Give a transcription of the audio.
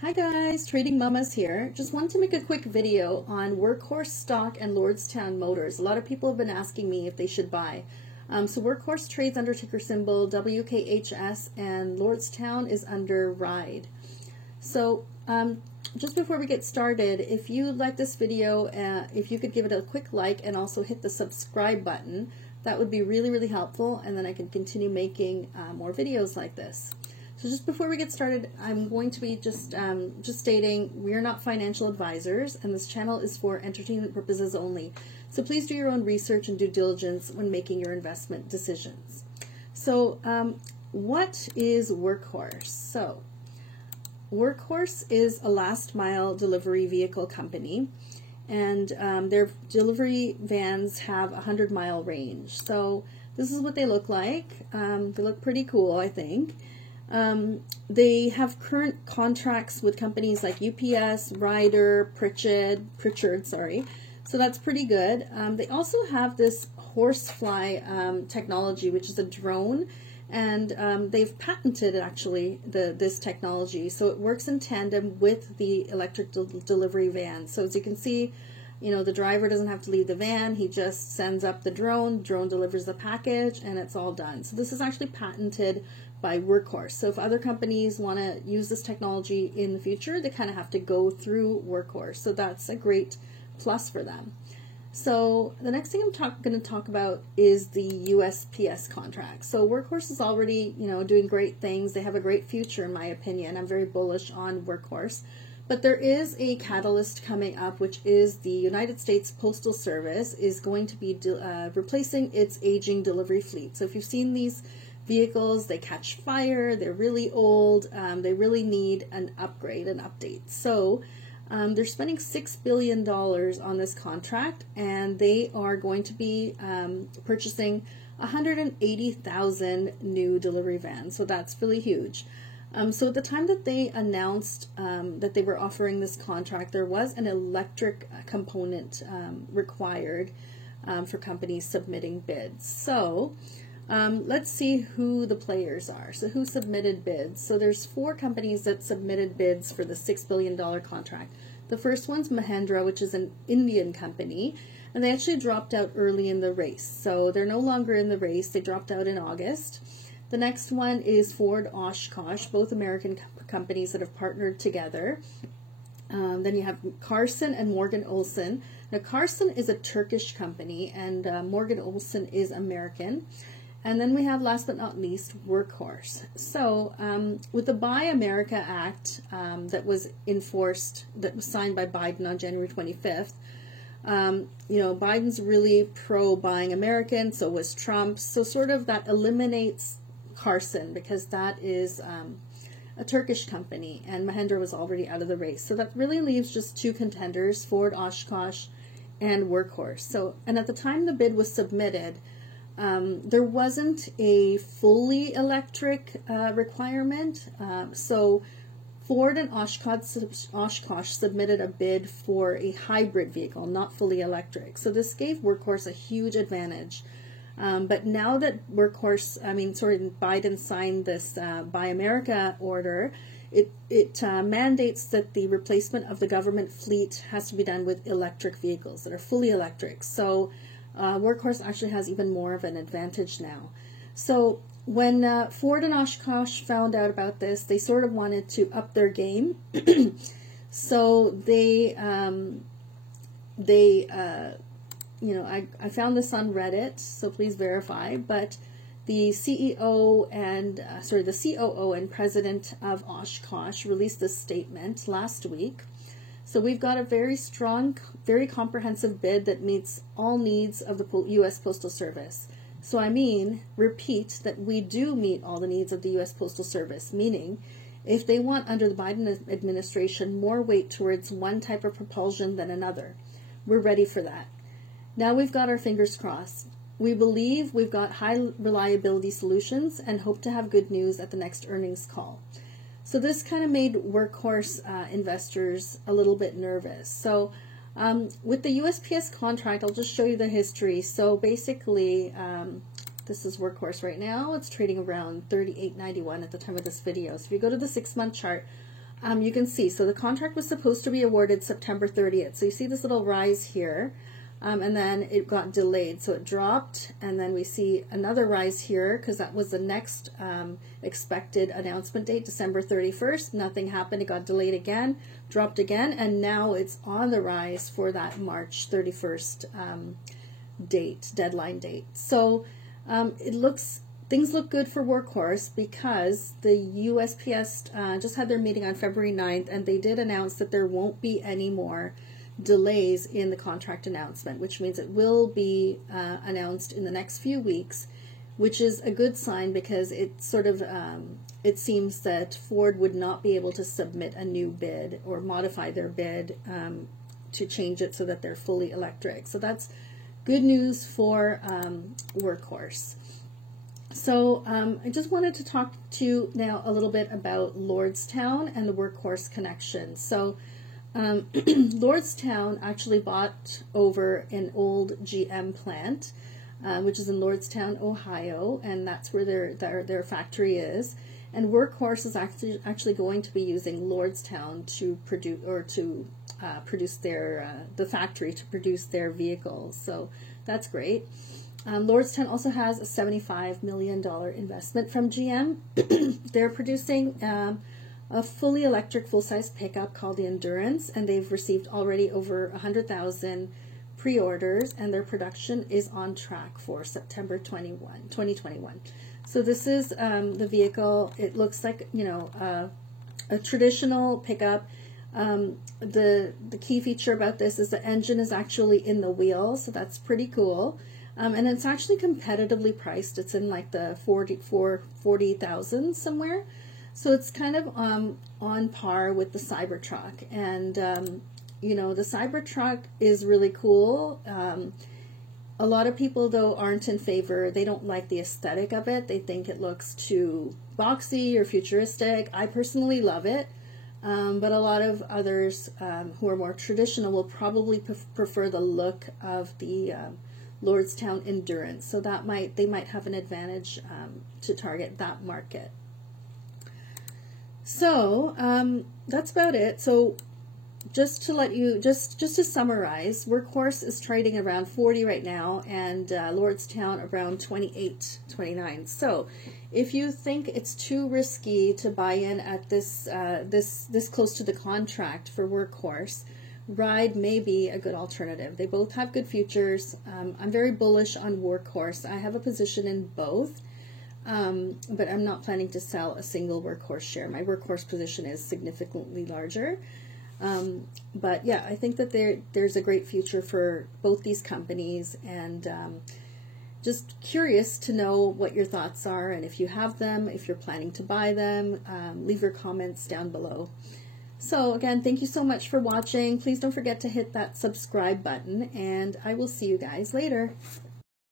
Hi guys, Trading Mamas here. Just wanted to make a quick video on Workhorse stock and Lordstown Motors. A lot of people have been asking me if they should buy. So Workhorse trades under ticker symbol WKHS and Lordstown is under RIDE. So just before we get started, if you like this video, if you could give it a quick like and also hit the subscribe button, that would be really helpful, and then I can continue making more videos like this. So just before we get started, I'm going to be just stating we are not financial advisors, and this channel is for entertainment purposes only. So please do your own research and due diligence when making your investment decisions. So what is Workhorse? So Workhorse is a last mile delivery vehicle company, and their delivery vans have a 100-mile range. So this is what they look like. They look pretty cool, I think. They have current contracts with companies like UPS, Ryder, Pritchard, sorry. So that's pretty good. They also have this horsefly technology, which is a drone, and they've patented actually this technology. So it works in tandem with the electric delivery van. So as you can see, you know, the driver doesn't have to leave the van. He just sends up the drone delivers the package, and it's all done. So this is actually patented by Workhorse. So if other companies want to use this technology in the future, they kind of have to go through Workhorse. So that's a great plus for them. So the next thing I'm going to talk about is the USPS contract. So Workhorse is already, you know, doing great things. They have a great future, in my opinion. I'm very bullish on Workhorse. But there is a catalyst coming up, which is the United States Postal Service is going to be replacing its aging delivery fleet. So if you've seen these vehicles, they catch fire, they're really old, they really need an upgrade, an update. So they're spending $6 billion on this contract, and they are going to be purchasing 180,000 new delivery vans. So that's really huge. So at the time that they announced that they were offering this contract, there was an electric component required for companies submitting bids. So let's see who the players are. So who submitted bids? So there's 4 companies that submitted bids for the $6 billion contract. The first one's Mahindra, which is an Indian company, and they actually dropped out early in the race. So they're no longer in the race. They dropped out in August. The next one is Ford Oshkosh, both American companies that have partnered together. Then you have Carson and Morgan Olson. Now Carson is a Turkish company, and Morgan Olson is American. And then we have, last but not least, Workhorse. So with the Buy America Act that was enforced, that was signed by Biden on January 25th, you know, Biden's really pro-buying American, so was Trump. So sort of that eliminates Carson, because that is a Turkish company, and Mahindra was already out of the race. So that really leaves just 2 contenders, Ford Oshkosh and Workhorse. So, and at the time the bid was submitted, there wasn't a fully electric requirement. So Ford and Oshkosh submitted a bid for a hybrid vehicle, not fully electric. So this gave Workhorse a huge advantage. But now that Biden signed this Buy America order, it mandates that the replacement of the government fleet has to be done with electric vehicles that are fully electric. So Workhorse actually has even more of an advantage now. So when Ford and Oshkosh found out about this, they sort of wanted to up their game. So you know, I found this on Reddit, so please verify, but the CEO and, the COO and president of Oshkosh released this statement last week. So we've got a very strong, very comprehensive bid that meets all needs of the U.S. Postal Service. So I mean, repeat, that we do meet all the needs of the U.S. Postal Service, meaning if they want, under the Biden administration, more weight towards one type of propulsion than another, we're ready for that. Now we've got our fingers crossed. We believe we've got high reliability solutions and hope to have good news at the next earnings call. So this kind of made Workhorse investors a little bit nervous. So with the USPS contract, I'll just show you the history. So basically, This is Workhorse right now. It's trading around $38.91 at the time of this video. So if you go to the 6-month chart, you can see, so the contract was supposed to be awarded September 30th. So you see this little rise here, and then it got delayed. So it dropped, and then we see another rise here because that was the next expected announcement date, December 31st. Nothing happened. It got delayed again, dropped again, and now it's on the rise for that March 31st deadline date. So things look good for Workhorse because the USPS just had their meeting on February 9th, and they did announce that there won't be any more delays in the contract announcement, which means it will be announced in the next few weeks, which is a good sign because it sort of it seems that Ford would not be able to submit a new bid or modify their bid to change it so that they're fully electric. So that's good news for Workhorse. So I just wanted to talk to you now a little bit about Lordstown and the Workhorse connection. So Lordstown actually bought over an old GM plant, which is in Lordstown, Ohio, and that's where their factory is. And Workhorse is actually going to be using Lordstown to produce the factory to produce their vehicles. So that's great. Lordstown also has a $75 million investment from GM. They're producing a fully electric full-size pickup called the Endurance, and they've received already over 100,000 pre-orders, and their production is on track for September 2021. So this is the vehicle. It looks like, you know, a traditional pickup. The key feature about this is the engine is actually in the wheel, so that's pretty cool. And it's actually competitively priced. It's in like the 40,000 somewhere. So it's kind of on par with the Cybertruck. And, you know, the Cybertruck is really cool. A lot of people, though, aren't in favor. They don't like the aesthetic of it. They think it looks too boxy or futuristic. I personally love it. But a lot of others who are more traditional will probably prefer the look of the Lordstown Endurance, so that they might have an advantage to target that market. So that's about it. So just to let you, just to summarize, Workhorse is trading around 40 right now, and Lordstown around 28, 29. So if you think it's too risky to buy in at this close to the contract for Workhorse, Ride may be a good alternative. They both have good futures. I'm very bullish on Workhorse. I have a position in both, but I'm not planning to sell a single Workhorse share. My Workhorse position is significantly larger. But yeah, I think that there's a great future for both these companies, and just curious to know what your thoughts are, and if you have them, if you're planning to buy them, leave your comments down below. So again, thank you so much for watching. Please don't forget to hit that subscribe button, and I will see you guys later.